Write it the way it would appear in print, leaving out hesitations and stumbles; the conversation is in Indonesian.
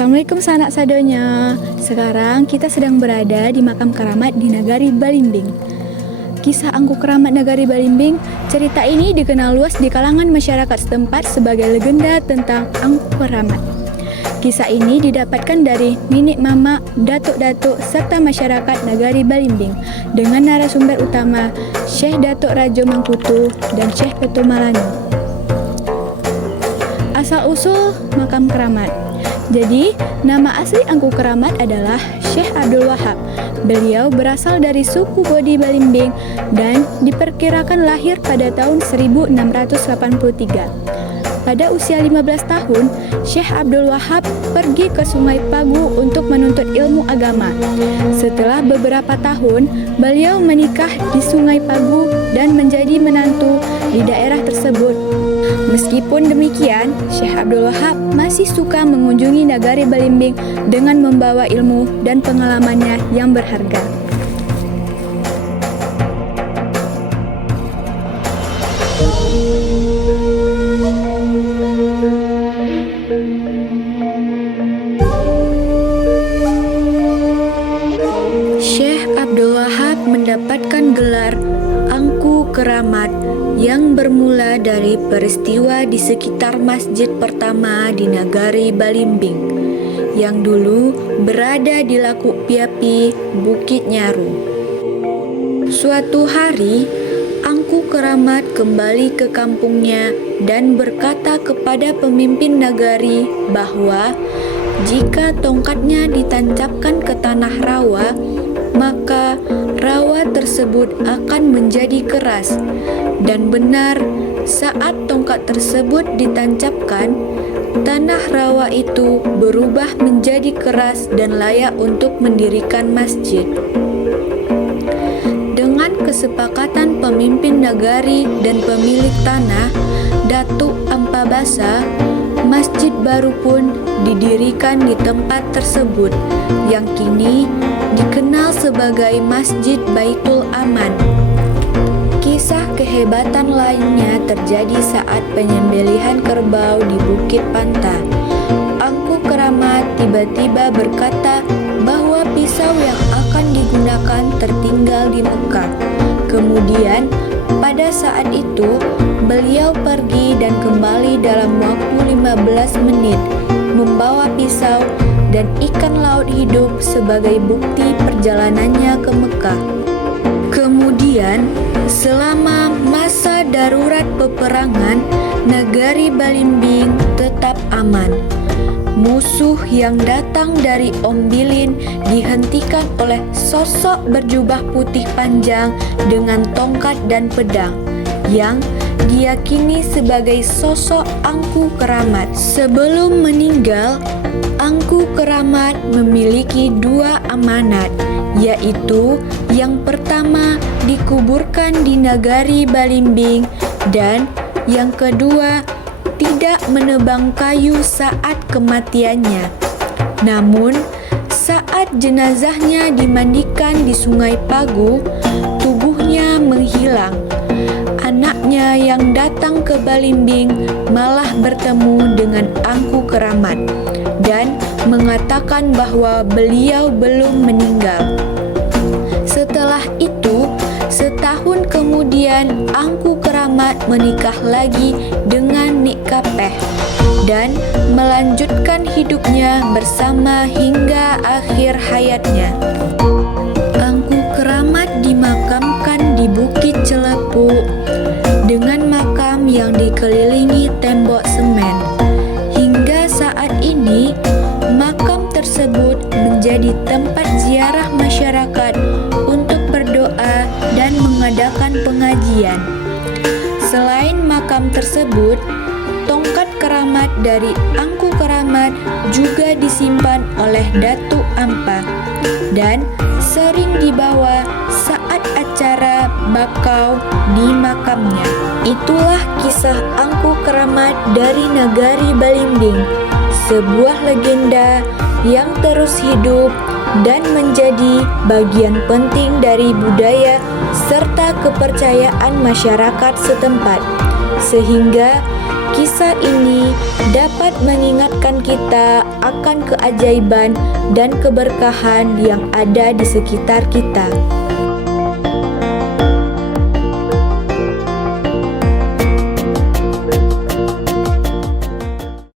Assalamualaikum sanak sadonya. Sekarang kita sedang berada di makam keramat di Nagari Balimbing. Kisah Angku Keramat Nagari Balimbing, cerita ini dikenal luas di kalangan masyarakat setempat sebagai legenda tentang Angku Keramat. Kisah ini didapatkan dari nenek mama, datuk-datuk serta masyarakat Nagari Balimbing dengan narasumber utama Syekh Datuk Rajo Mangkutu dan Syekh Ketua Malani. Asal-usul makam keramat. Jadi, nama asli Angku Keramat adalah Syekh Abdul Wahab. Beliau berasal dari suku Bodi Balimbing dan diperkirakan lahir pada tahun 1683. Pada usia 15 tahun, Syekh Abdul Wahab pergi ke Sungai Pagu untuk menuntut ilmu agama. Setelah beberapa tahun, beliau menikah di Sungai Pagu dan menjadi menantu di daerah tersebut. Meskipun demikian, Syekh Abdul Wahab masih suka mengunjungi Nagari Balimbing dengan membawa ilmu dan pengalamannya yang berharga. Syekh Abdul Wahab mendapatkan gelar Angku Keramat yang bermula dari peristiwa di sekitar masjid pertama di Nagari Balimbing yang dulu berada di Lakuk Piapi, Bukit Nyaru. Suatu hari, Angku Keramat kembali ke kampungnya dan berkata kepada pemimpin nagari bahwa jika tongkatnya ditancapkan ke tanah rawa, maka rawa tersebut akan menjadi keras. Dan benar, saat tongkat tersebut ditancapkan, tanah rawa itu berubah menjadi keras dan layak untuk mendirikan masjid. Dengan kesepakatan pemimpin nagari dan pemilik tanah, Datuk Ampabasa, masjid baru pun didirikan di tempat tersebut yang kini dikenal sebagai Masjid Baitul Aman. Kisah kehebatan lainnya terjadi saat penyembelihan kerbau di Bukit Panta. Angku Keramat tiba-tiba berkata bahwa pisau yang akan digunakan tertinggal di Mekah. Kemudian, pada saat itu, beliau pergi dan kembali dalam waktu 15 menit, membawa pisau dan ikan laut hidup sebagai bukti perjalanannya ke Mekah. Kemudian, selama masa darurat peperangan, Nagari Balimbing tetap aman. Musuh yang datang dari Ombilin dihentikan oleh sosok berjubah putih panjang dengan tongkat dan pedang yang diyakini sebagai sosok Angku Keramat. Sebelum meninggal, Angku Keramat memiliki dua amanat, yaitu yang pertama dikuburkan di Nagari Balimbing dan yang kedua tidak menebang kayu saat kematiannya. Namun, saat jenazahnya dimandikan di Sungai Pagu, tubuhnya menghilang. Anaknya yang datang ke Balimbing malah bertemu dengan Angku Keramat dan mengatakan bahwa beliau belum meninggal. Setelah itu, setahun kemudian Angku Keramat menikah lagi dengan Nik Kapeh dan melanjutkan hidupnya bersama hingga akhir hayatnya. Angku Keramat dimakamkan di Bukit Celepu dengan makam yang dikelilingi tembok semen. Hingga saat ini, makam tersebut menjadi tempat ziarah masyarakat untuk berdoa dan mengadakan pengajian. Selain makam tersebut, tongkat keramat dari Angku Keramat juga disimpan oleh Datuk Ampa dan sering dibawa saat acara bakau di makamnya. Itulah kisah Angku Keramat dari Nagari Balimbing, sebuah legenda yang terus hidup dan menjadi bagian penting dari budaya serta kepercayaan masyarakat setempat. sehingga kisah ini dapat mengingatkan kita akan keajaiban dan keberkahan yang ada di sekitar kita.